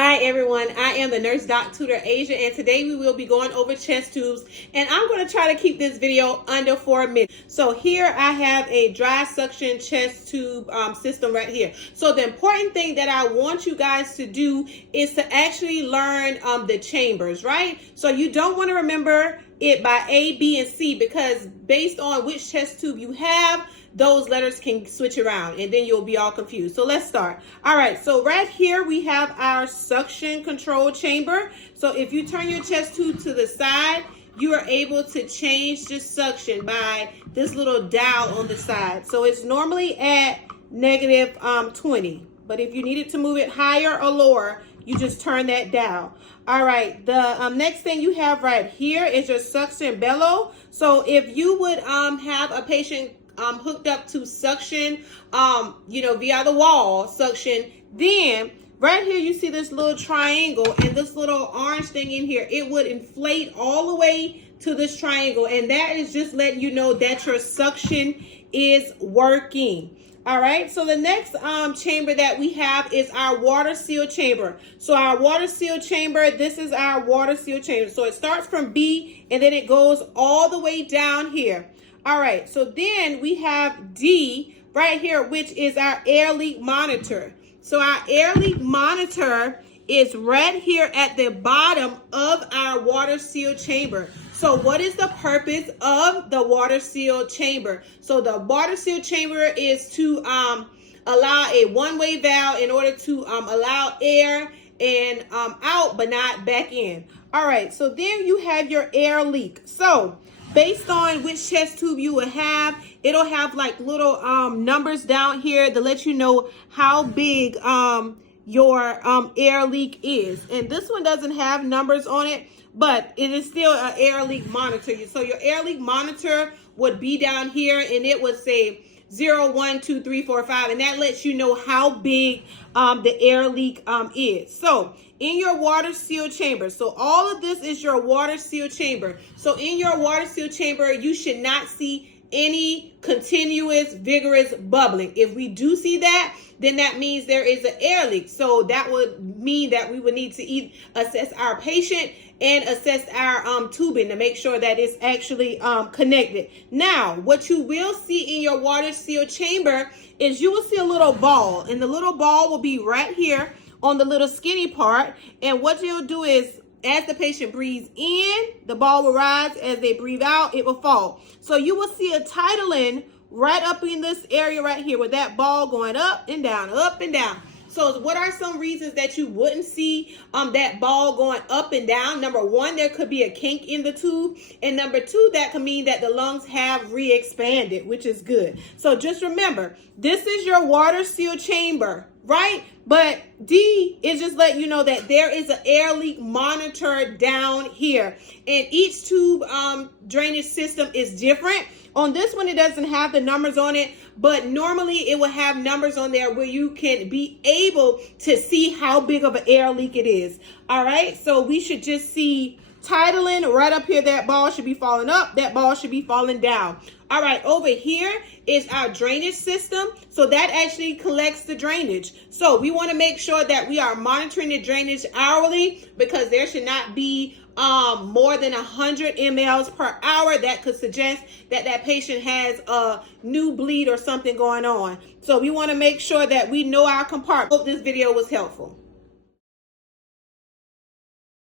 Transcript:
Hi everyone, I am the nurse doc tutor Asia, and today we will be going over chest tubes, and I'm going to try to keep this video under 4 minutes. So here I have a dry suction chest tube system right here. So the important thing that I want you guys to do is to actually learn the chambers, right? So you don't want to remember it by A, B, and C, because based on which chest tube you have, those letters can switch around and then you'll be all confused. So let's start. All right, so right here we have our suction control chamber. So if you turn your chest tube to the side, you are able to change the suction by this little dial on the side. So it's normally at negative 20, but if you needed to move it higher or lower, you just turn that dial. All right, the next thing you have right here is your suction bellow. So if you would have a patient hooked up to suction, via the wall suction, then right here you see this little triangle and this little orange thing in here. It would inflate all the way to this triangle, and that is just letting you know that your suction is working. All right, so the next chamber that we have is our water seal chamber. So our water seal chamber, this is our water seal chamber. So it starts from B and then it goes all the way down here. All right, so then we have D right here, which is our air leak monitor. So our air leak monitor is right here at the bottom of our water seal chamber. So what is the purpose of the water seal chamber? So the water seal chamber is to allow a one-way valve in order to allow air and out, but not back in. All right, so then you have your air leak. So based on which chest tube you will have, it'll have like little numbers down here to let you know how big your air leak is. And this one doesn't have numbers on it, but it is still an air leak monitor. So your air leak monitor would be down here and it would say 0, 1, 2, 3, 4, 5, and that lets you know how big the air leak is. So in your water seal chamber, so all of this is your water seal chamber. So in your water seal chamber, you should not see any continuous vigorous bubbling. If we do see that, then that means there is an air leak. So that would mean that we would need to assess our patient and assess our tubing to make sure that it's actually connected. Now, what you will see in your water seal chamber is you will see a little ball, and the little ball will be right here on the little skinny part. And what you'll do is, as the patient breathes in, the ball will rise. As they breathe out, it will fall. So you will see a titling right up in this area right here with that ball going up and down, up and down. So what are some reasons that you wouldn't see that ball going up and down? Number one, there could be a kink in the tube. And number two, that could mean that the lungs have re-expanded, which is good. So just remember, this is your water seal chamber, right? But D is just letting you know that there is an air leak monitor down here. And each tube drainage system is different. On this one, it doesn't have the numbers on it, but normally it will have numbers on there where you can be able to see how big of an air leak it is. All right, so we should just see titling right up here. That ball should be falling up, that ball should be falling down. All right, over here is our drainage system. So that actually collects the drainage. So we want to make sure that we are monitoring the drainage hourly, because there should not be more than 100 mLs per hour. That could suggest that that patient has a new bleed or something going on. So we want to make sure that we know our compartment. Hope this video was helpful.